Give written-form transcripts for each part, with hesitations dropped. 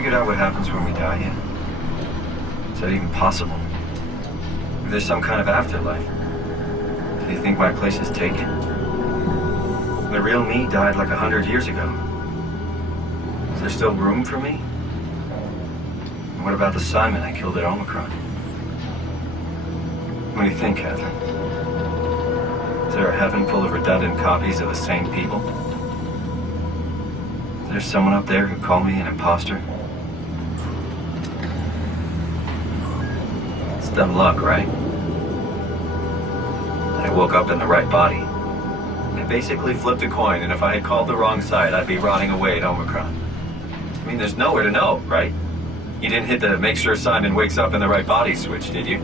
figured out what happens when we die yet? Is that even possible? If there's some kind of afterlife, do you think my place is taken? The real me died like 100 years ago. Is there still room for me? And what about the Simon I killed at Omicron? What do you think, Catherine? Is there a heaven full of redundant copies of the same people? Is there someone up there who called me an imposter? It's dumb luck, right? I woke up in the right body. I basically flipped a coin, and if I had called the wrong side, I'd be rotting away at Omicron. I mean, there's nowhere to know, right? You didn't hit the make sure Simon wakes up in the right body switch, did you?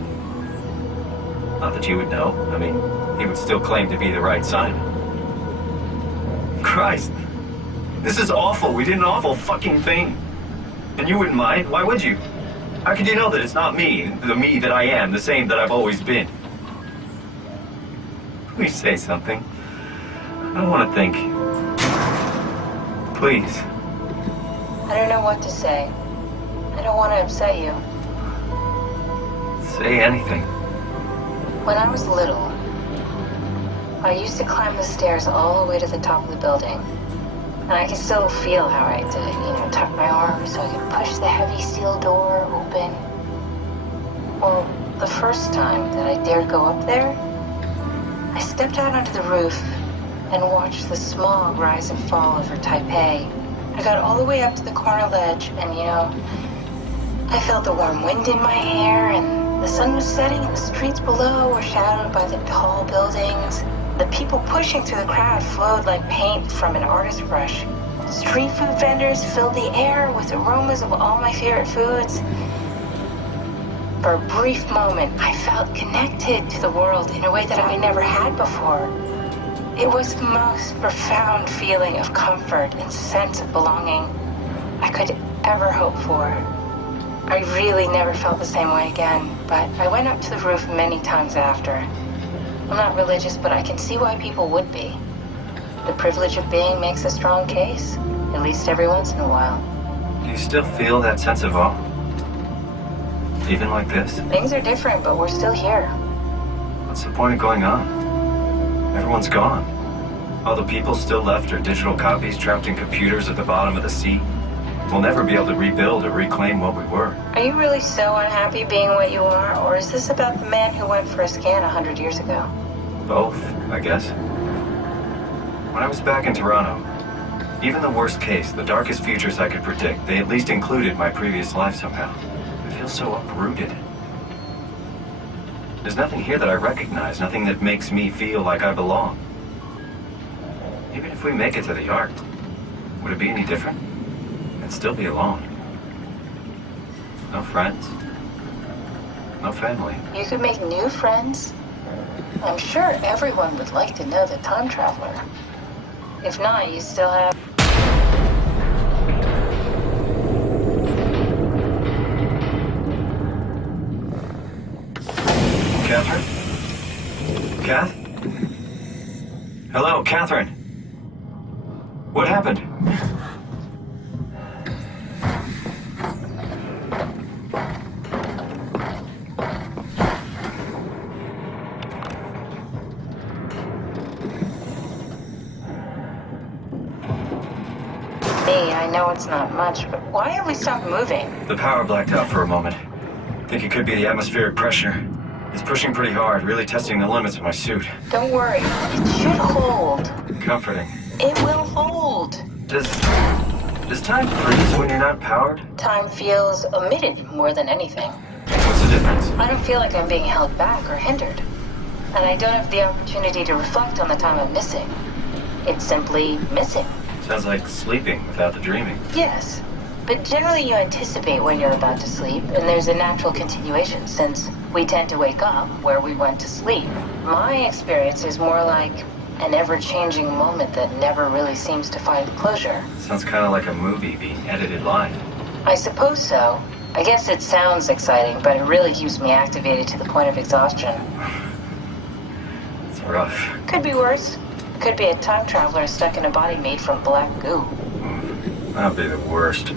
Not that you would know. I mean, he would still claim to be the right Simon. Christ. This is awful. We did an awful fucking thing. And you wouldn't mind? Why would you? How could you know that it's not me, the me that I am, the same that I've always been? Please say something. I don't want to think. Please. I don't know what to say. I don't want to upset you. Say anything. When I was little, I used to climb the stairs all the way to the top of the building. And I can still feel how I had to, tuck my arms so I could push the heavy steel door open. Well, the first time that I dared go up there, I stepped out onto the roof and watched the smog rise and fall over Taipei. I got all the way up to the corner ledge and, I felt the warm wind in my hair and the sun was setting and the streets below were shadowed by the tall buildings. The people pushing through the crowd flowed like paint from an artist's brush. Street food vendors filled the air with aromas of all my favorite foods. For a brief moment, I felt connected to the world in a way that I never had before. It was the most profound feeling of comfort and sense of belonging I could ever hope for. I really never felt the same way again, but I went up to the roof many times after. I'm not religious, but I can see why people would be. The privilege of being makes a strong case, at least every once in a while. Do you still feel that sense of awe? Even like this? Things are different, but we're still here. What's the point of going on? Everyone's gone. All the people still left are digital copies trapped in computers at the bottom of the sea. We'll never be able to rebuild or reclaim what we were. Are you really so unhappy being what you are, or is this about the man who went for a scan 100 years ago? Both, I guess. When I was back in Toronto, even the worst case, the darkest futures I could predict, they at least included my previous life somehow. I feel so uprooted. There's nothing here that I recognize, nothing that makes me feel like I belong. Even if we make it to the Ark, would it be any different? I'd still be alone. No friends. No family. You could make new friends. I'm sure everyone would like to know the time traveler. If not, you still have... Catherine? Kath? Hello, Catherine. What happened? I know it's not much, but why have we stopped moving? The power blacked out for a moment. Think it could be the atmospheric pressure. It's pushing pretty hard, really testing the limits of my suit. Don't worry, it should hold. Comforting. It will hold. Does time freeze when you're not powered? Time feels omitted more than anything. What's the difference? I don't feel like I'm being held back or hindered. And I don't have the opportunity to reflect on the time I'm missing. It's simply missing. Sounds like sleeping without the dreaming. Yes, but generally you anticipate when you're about to sleep, and there's a natural continuation since we tend to wake up where we went to sleep. My experience is more like an ever-changing moment that never really seems to find closure. Sounds kind of like a movie being edited live. I suppose so. I guess it sounds exciting, but it really keeps me activated to the point of exhaustion. It's rough. Could be worse. Could be a time traveler stuck in a body made from black goo. That'd be the worst.